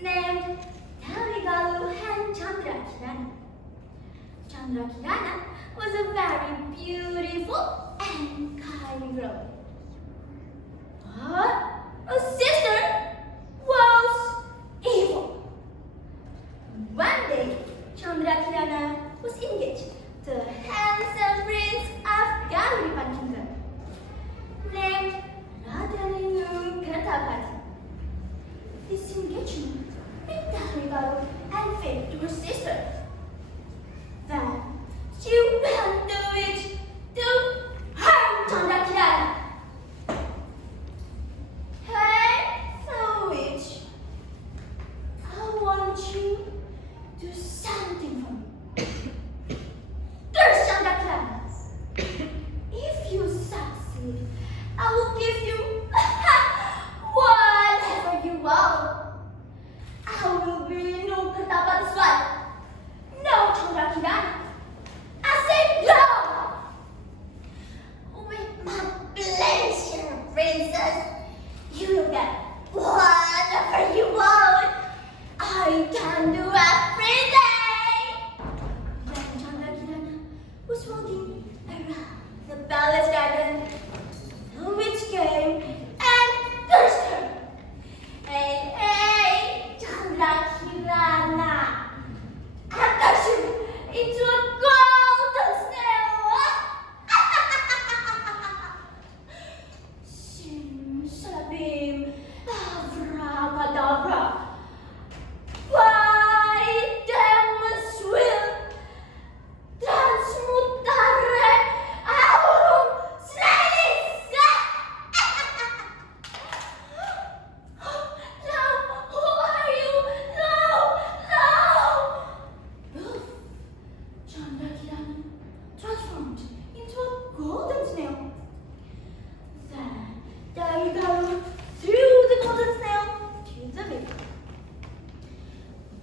named Taligalu and Chandrakirana. Chandrakirana was a very beautiful and kind girl. But her sister was evil. One day, Chandrakirana was engaged to a handsome prince of Gauripan kingdom named Nasional. This engagement made Taligalu unfair to her sister. Then she went to it to harm Chandrakirana. Hey, the witch, I want you to do something for me. Curse Chandrakirana. If you succeed, I will give you whatever you want. I will be no Katapati's wife. No, Chandrakirana. I say no! With my pleasure, princess. You will get whatever you want. I can do everything. When Chandrakirana was walking around the palace garden, the witch came and cursed her. Hey, hey, Chandrakirana. I curse you into a golden snail. Simsalabim, abracadabra. By demon's will, transmutare aurum snalis. No, who are you? No, no. Poof. Chandrakirana transformed into a golden snail. Then Taligalu threw the golden snail to the river.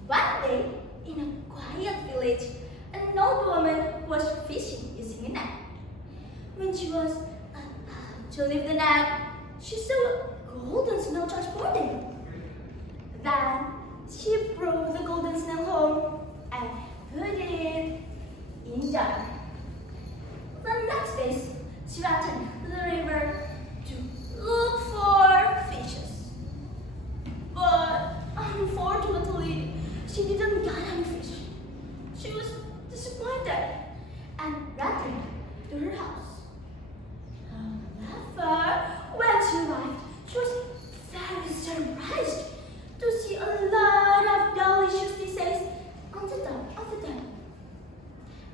One day, in a quiet village, an old woman was fishing using a net. When she was about to leave the net, she saw a golden snail transporting. Then she brought the golden snail home and put it in jar. The next day, she returned to the river to look for fishes. But unfortunately, she didn't get any fish. She was disappointed and returned to her house. However, when she arrived, she was very surprised to see a lot of delicious dishes on the top of the table.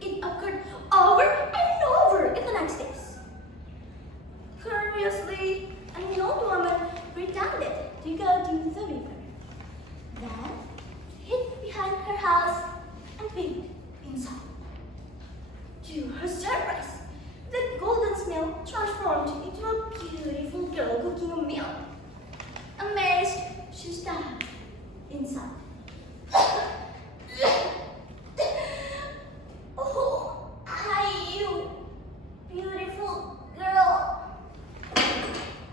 It occurred over and over in the next days. Curiously, an old woman pretended to go to the river. Then, hid behind her house and peeked inside. To her surprise, the golden snail transformed into a beautiful girl cooking a meal. Amazed, she stepped inside. Who are you, beautiful girl?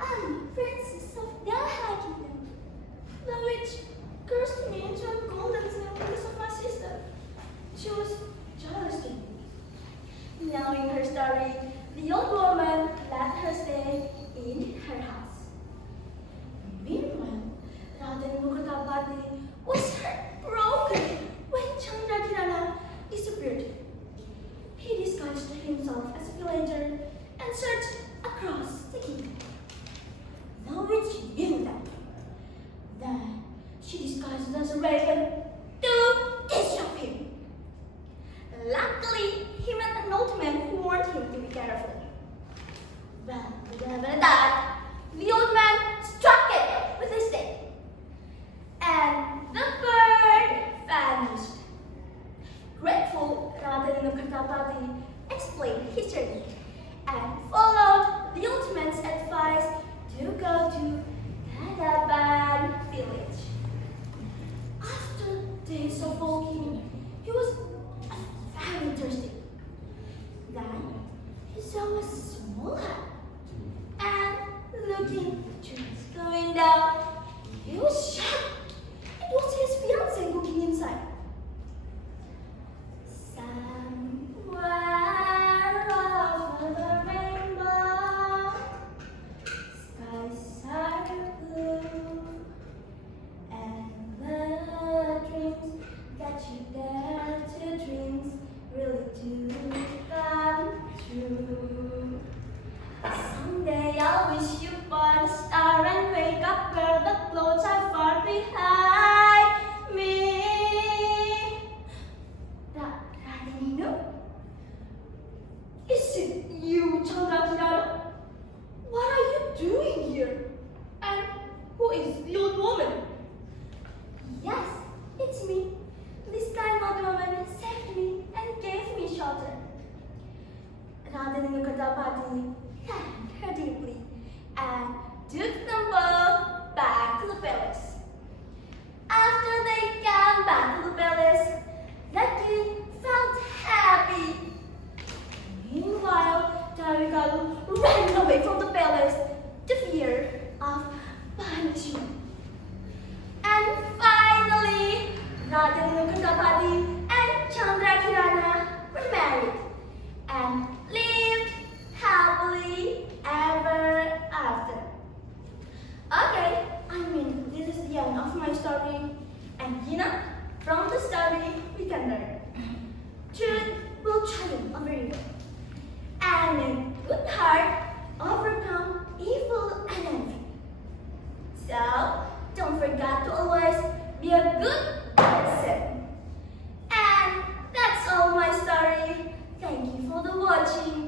I'm Princess of Delhi Kingdom. The witch cursed me into a golden snail because of my sister. She was jealous to me. Knowing her story, the old woman let her stay in her house. Meanwhile, Raden Mukherjee was heartbroken when Chandrakirana disappeared. He disguised himself as a villager and searched across the kingdom. The witch knew that. Then she disguised as a raven to disrupt him. Luckily, he met an old man who warned him to be careful. Well, rather than that, the old man struck it with his stick, and the bird vanished. Grateful, Raden Mukherjee explained his journey and followed the old man's advice to go to Kadaban village. After story. And from the story we can learn. Truth will triumph over evil. And a good heart overcome evil and envy. So, don't forget to always be a good person. And that's all my story. Thank you for the watching.